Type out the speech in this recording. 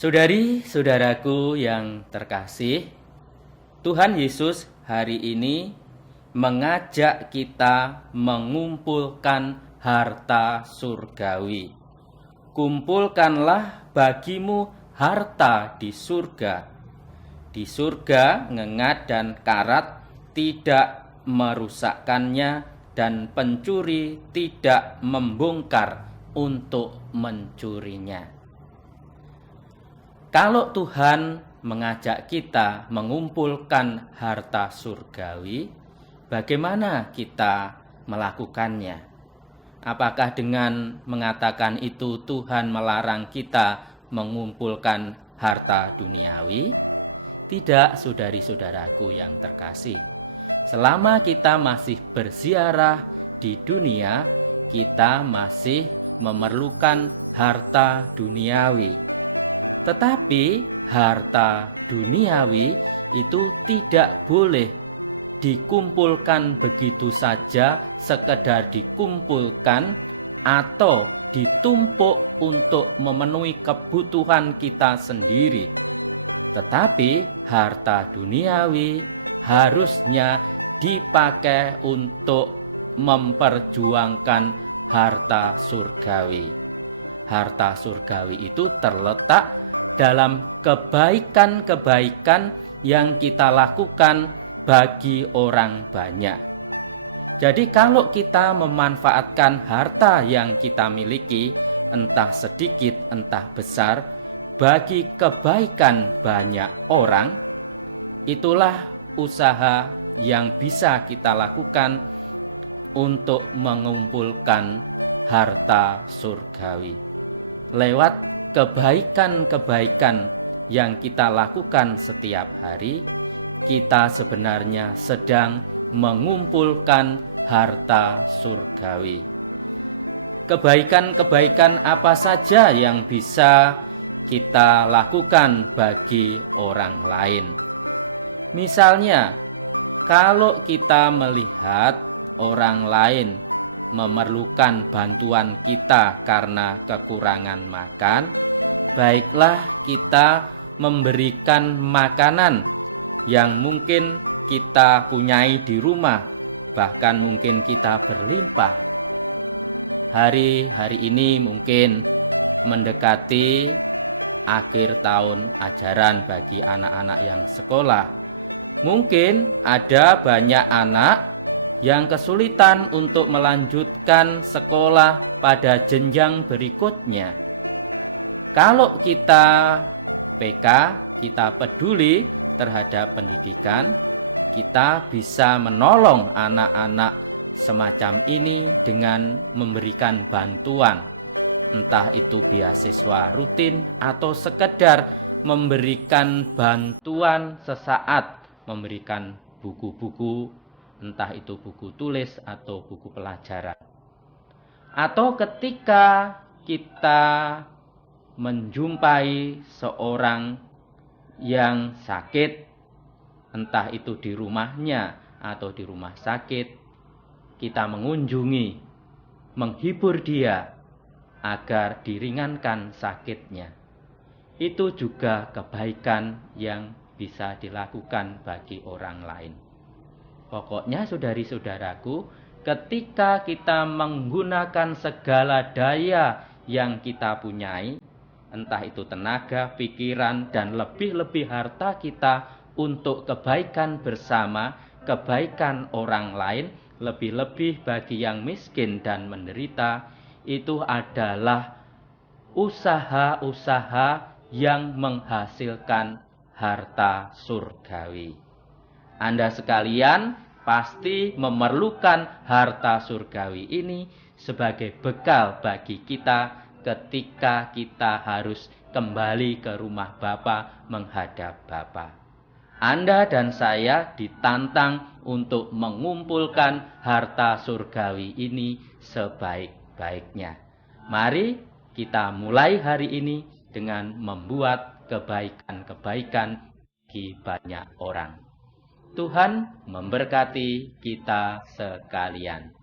Saudari-saudaraku yang terkasih, Tuhan Yesus hari ini mengajak kita mengumpulkan harta surgawi. Kumpulkanlah bagimu harta di surga. Di surga ngengat dan karat tidak merusakkannya, dan pencuri tidak membongkar untuk mencurinya. Kalau Tuhan mengajak kita mengumpulkan harta surgawi, bagaimana kita melakukannya? Apakah dengan mengatakan itu Tuhan melarang kita mengumpulkan harta duniawi? Tidak, saudari-saudaraku yang terkasih. Selama kita masih berziarah di dunia, kita masih memerlukan harta duniawi. Tetapi harta duniawi itu tidak boleh dikumpulkan begitu saja, sekedar dikumpulkan atau ditumpuk untuk memenuhi kebutuhan kita sendiri. Tetapi harta duniawi harusnya dipakai untuk memperjuangkan harta surgawi. Harta surgawi itu terletak dalam kebaikan-kebaikan yang kita lakukan bagi orang banyak. Jadi kalau kita memanfaatkan harta yang kita miliki, entah sedikit entah besar, bagi kebaikan banyak orang, itulah usaha yang bisa kita lakukan untuk mengumpulkan harta surgawi. Lewat kebaikan-kebaikan yang kita lakukan setiap hari, kita sebenarnya sedang mengumpulkan harta surgawi. Kebaikan-kebaikan apa saja yang bisa kita lakukan bagi orang lain? Misalnya, kalau kita melihat orang lain memerlukan bantuan kita karena kekurangan makan, baiklah kita memberikan makanan yang mungkin kita punyai di rumah, bahkan mungkin kita berlimpah. Hari ini mungkin mendekati akhir tahun ajaran bagi anak-anak yang sekolah. Mungkin ada banyak anak yang kesulitan untuk melanjutkan sekolah pada jenjang berikutnya. Kalau kita PK, kita peduli terhadap pendidikan, kita bisa menolong anak-anak semacam ini dengan memberikan bantuan, entah itu beasiswa rutin atau sekedar memberikan bantuan sesaat, memberikan buku-buku, entah itu buku tulis atau buku pelajaran. Atau ketika kita menjumpai seorang yang sakit, entah itu di rumahnya atau di rumah sakit, kita mengunjungi, menghibur dia agar diringankan sakitnya. Itu juga kebaikan yang bisa dilakukan bagi orang lain. Pokoknya saudari-saudaraku, ketika kita menggunakan segala daya yang kita punyai, entah itu tenaga, pikiran, dan lebih-lebih harta kita untuk kebaikan bersama, kebaikan orang lain, lebih-lebih bagi yang miskin dan menderita, itu adalah usaha-usaha yang menghasilkan harta surgawi. Anda sekalian pasti memerlukan harta surgawi ini sebagai bekal bagi kita ketika kita harus kembali ke rumah Bapa menghadap Bapa. Anda dan saya ditantang untuk mengumpulkan harta surgawi ini sebaik-baiknya. Mari kita mulai hari ini dengan membuat kebaikan-kebaikan bagi banyak orang. Tuhan memberkati kita sekalian.